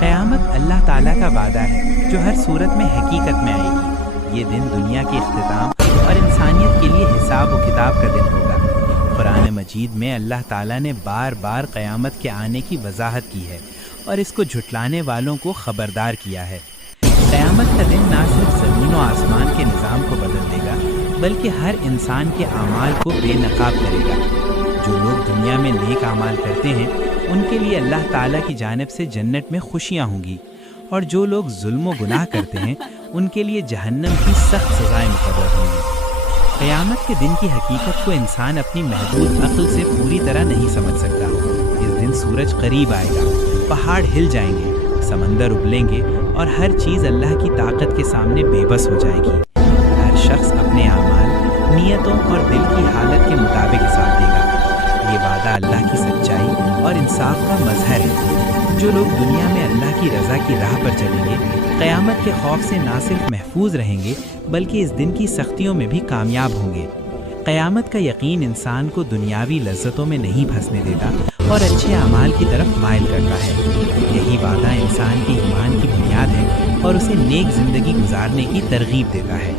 قیامت اللہ تعالیٰ کا وعدہ ہے جو ہر صورت میں حقیقت میں آئے گی۔ یہ دن دنیا کے اختتام اور انسانیت کے لیے حساب و کتاب کا دن ہوگا۔ قرآن مجید میں اللہ تعالیٰ نے بار بار قیامت کے آنے کی وضاحت کی ہے اور اس کو جھٹلانے والوں کو خبردار کیا ہے۔ قیامت کا دن نہ صرف زمین و آسمان کے نظام کو بدل دے گا بلکہ ہر انسان کے اعمال کو بے نقاب کرے گا۔ جو لوگ دنیا میں نیک اعمال کرتے ہیں ان کے لیے اللہ تعالیٰ کی جانب سے جنت میں خوشیاں ہوں گی، اور جو لوگ ظلم و گناہ کرتے ہیں ان کے لیے جہنم کی سخت سزائیں مقرر ہوں گی۔ قیامت کے دن کی حقیقت کو انسان اپنی محدود عقل سے پوری طرح نہیں سمجھ سکتا۔ اس دن سورج قریب آئے گا، پہاڑ ہل جائیں گے، سمندر ابلیں گے اور ہر چیز اللہ کی طاقت کے سامنے بے بس ہو جائے گی۔ ہر شخص اپنے اعمال، نیتوں اور دل کی حالت کے مطابق حساب دے گا۔ یہ وعدہ اللہ کی سچائی اور انصاف کا مظہر ہے۔ جو لوگ دنیا میں اللہ کی رضا کی راہ پر چلیں گے قیامت کے خوف سے نہ صرف محفوظ رہیں گے بلکہ اس دن کی سختیوں میں بھی کامیاب ہوں گے۔ قیامت کا یقین انسان کو دنیاوی لذتوں میں نہیں پھنسنے دیتا اور اچھے اعمال کی طرف مائل کرتا ہے۔ یہی وعدہ انسان کے ایمان کی بنیاد ہے اور اسے نیک زندگی گزارنے کی ترغیب دیتا ہے۔